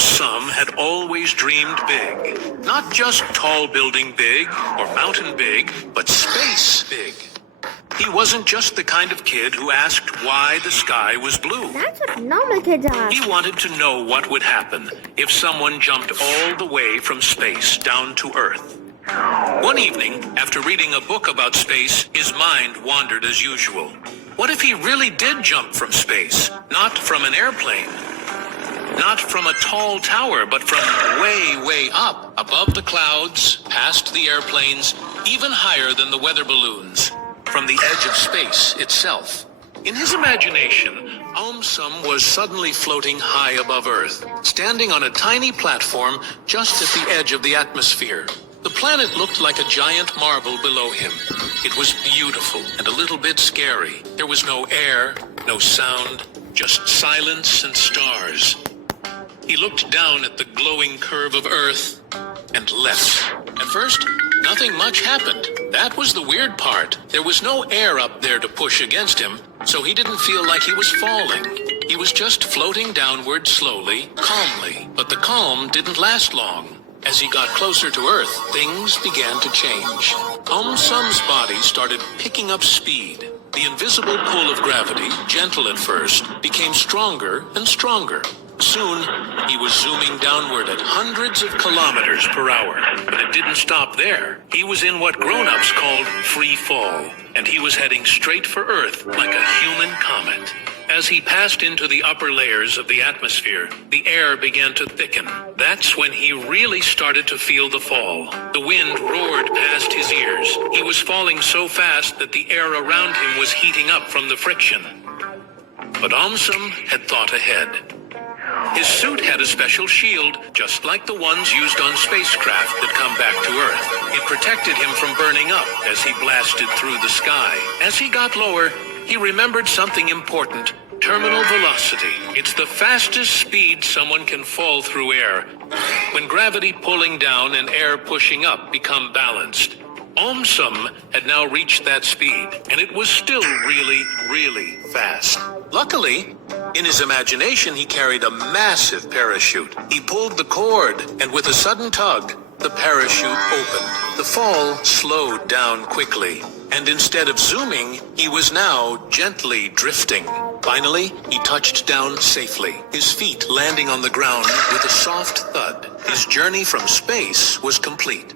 Sum had always dreamed big. Not just tall building big or mountain big, but space big. He wasn't just the kind of kid who asked why the sky was blue. That's what normal kids ask. He wanted to know what would happen if someone jumped all the way from space down to Earth. One evening, after reading a book about space, his mind wandered as usual. What if he really did jump from space? Not from an airplane. Not from a tall tower, but from way, way up, above the clouds, past the airplanes, even higher than the weather balloons, from the edge of space itself. In his imagination, Sum was suddenly floating high above Earth, standing on a tiny platform just at the edge of the atmosphere. The planet looked like a giant marble below him. It was beautiful and a little bit scary. There was no air, no sound, just silence and stars. He looked down at the glowing curve of Earth and left. At first, nothing much happened. That was the weird part. There was no air up there to push against him, so he didn't feel like he was falling. He was just floating downward slowly, calmly. But the calm didn't last long. As he got closer to Earth, things began to change. Sum's body started picking up speed. The invisible pull of gravity, gentle at first, became stronger and stronger. Soon, he was zooming downward at hundreds of kilometers per hour. But it didn't stop there. He was in what grown-ups called free fall, and he was heading straight for Earth like a human comet. As he passed into the upper layers of the atmosphere, the air began to thicken. That's when he really started to feel the fall. The wind roared past his ears. He was falling so fast that the air around him was heating up from the friction. But Sum had thought ahead. His suit had a special shield, just like the ones used on spacecraft that come back to Earth. It protected him from burning up as he blasted through the sky. As he got lower, he remembered something important: terminal velocity. It's the fastest speed someone can fall through air, when gravity pulling down and air pushing up become balanced. Sum had now reached that speed, and it was still really, really fast. Luckily, in his imagination, he carried a massive parachute. He pulled the cord, and with a sudden tug, the parachute opened. The fall slowed down quickly, and instead of zooming, he was now gently drifting. Finally, he touched down safely, his feet landing on the ground with a soft thud. His journey from space was complete.